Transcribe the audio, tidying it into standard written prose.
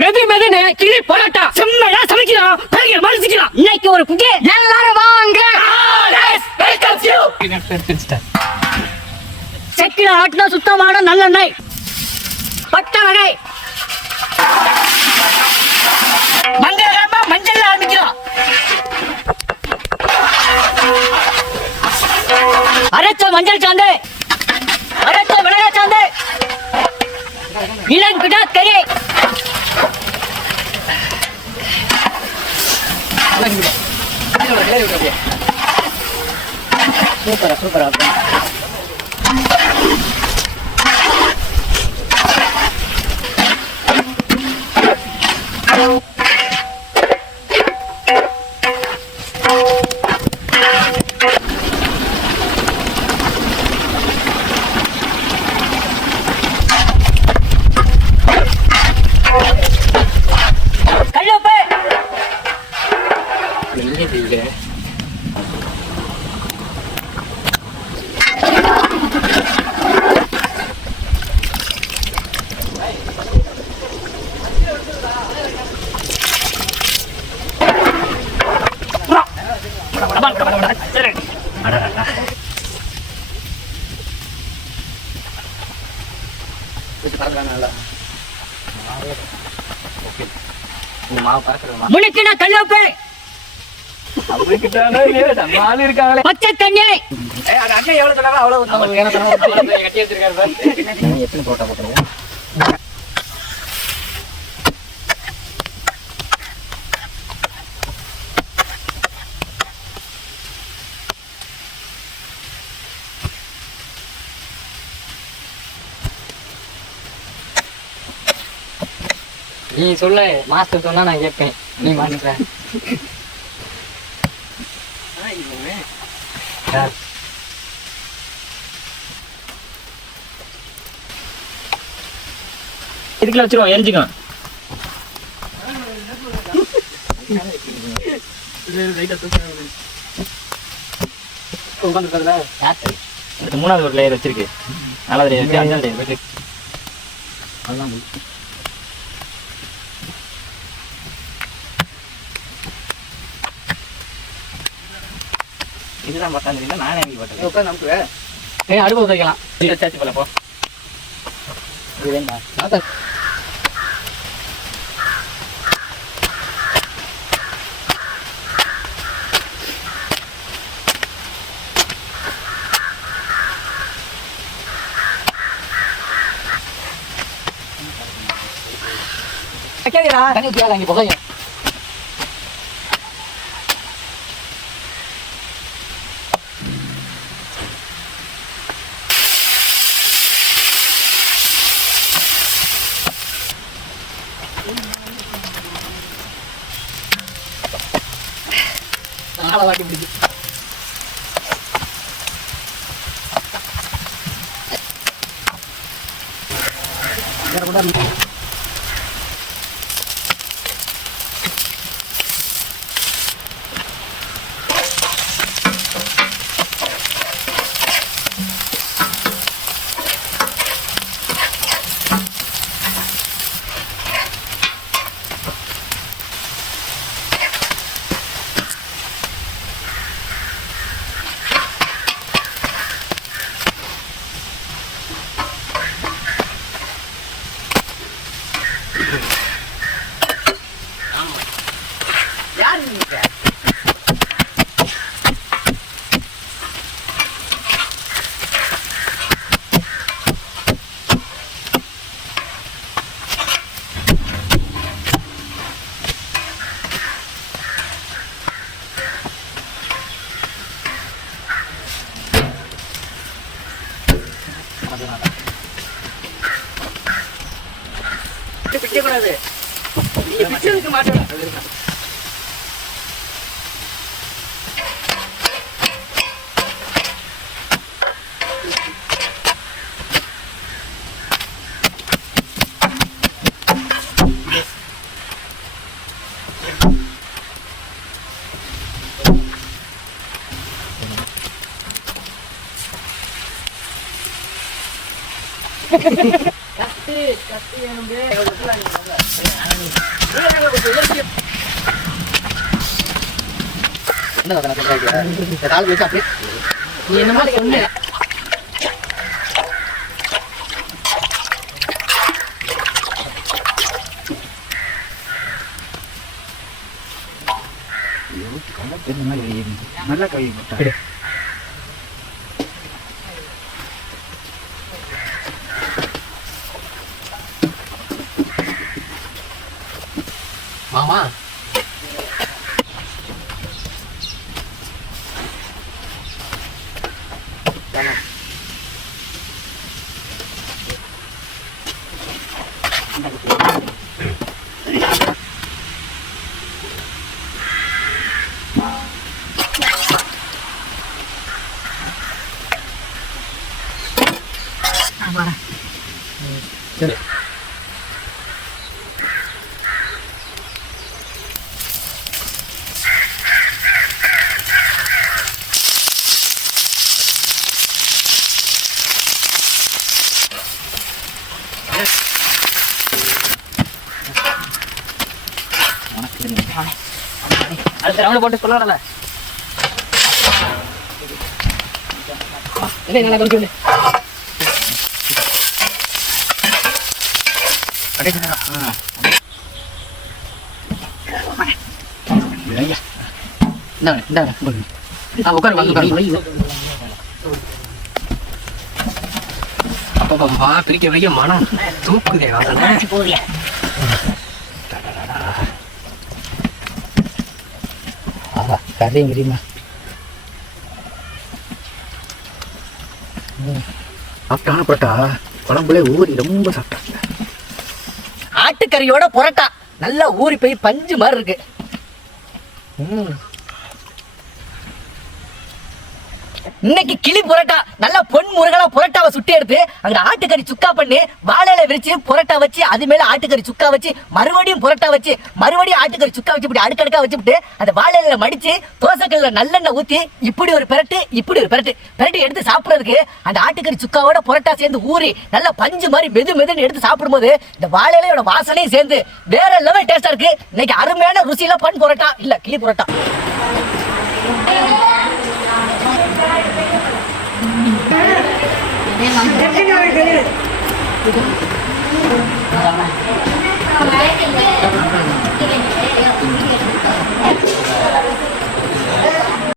மெது மெதுன்னு கிளி பரோட்டா செம்மையா சமைக்கலாம். பையன் மறுத்துக்கலாம். இன்னைக்கு ஒரு குக்கே எல்லாரும் வாங்க. செக்கில ஆட்டின சுத்தமான நல்லெண்ணெய், பட்டை வகை, மங்களகரமா மஞ்சள் ஆரம்பிக்கிறோம். அரைச்ச மஞ்சள் சாந்து, அரைச்ச மிளகாய் சாந்து, இளங்கிட்ட கறி, சூப்பரா சூப்பரா. முனிக்கின கல்லப்பை, பச்சை தண்ணி, நீ சொல்ல மாஸ்டர் சொன்னா நான் கேட்பேன். நீ மாட்டேன். இதுக்குள்ள வச்சிருவோம், எரிஞ்சுக்கணும். மூணாவது ஒரு லேயர் வச்சிருக்கு. நாலாவது லேயர், அஞ்சாவது லேயர் வச்சிருக்கு. இதுதான் பத்தாந்து நானே எனக்கு போட்டேன். அடுப்பு வைக்கலாம். சாச்சு போல போ. தண்ணி ஊற்றியா இங்கே புகையும். வாட்டி பிடிச்சி பிடிக்கக்கூடாது. பிடிச்சதுக்கு மாட்டேன். கத்து என்னமா சொன்ன நல்லா கழுவி போட்டா மாமா சரி அடுத்த ரவுண்ட் போட்டு சொல்லல என்ன கொஞ்சம் பிரிக்க வைக்க மனம் தூக்குதே கதையும் தெரியுமா சாப்பிட்டான புரோட்டா குழம்புல ஊறி ரொம்ப சாப்பிட்டாங்க. ஆட்டுக்கறியோட புரோட்டா நல்லா ஊறி போய் பஞ்சு மாதிரி இருக்கு. இன்னைக்கு கிளி புரோட்டா நல்லா பொன் முருகலா புரோட்டாவை சுட்டி எடுத்து அங்க ஆட்டுக்கறி சுக்கா பண்ணி வாழையில விரிச்சு புரோட்டா வச்சு அது மேல ஆட்டுக்கறி சுக்கா வச்சு மறுபடியும் புரோட்டா வச்சு மறுபடியும் ஆட்டுக்கறி சுக்கா வச்சு இப்படி அடுக்கடுக்கா வச்சுட்டு அந்த வாழையில மடிச்சு தோசைக்கல்ல நல்லெண்ணெய் ஊத்தி இப்படி ஒரு பிரட்டி எடுத்து சாப்பிடுறதுக்கு அந்த ஆட்டுக்கறி சுக்காவோட புரோட்டா சேர்ந்து ஊறி நல்லா பஞ்சு மாதிரி மெதுன்னு எடுத்து சாப்பிடும்போது இந்த வாழையிலையோட வாசனையும் சேர்ந்து வேற லெவல் டேஸ்டா இருக்கு. இன்னைக்கு அருமையான ருசியில பன் புரோட்டா இல்ல கிளி புரோட்டா.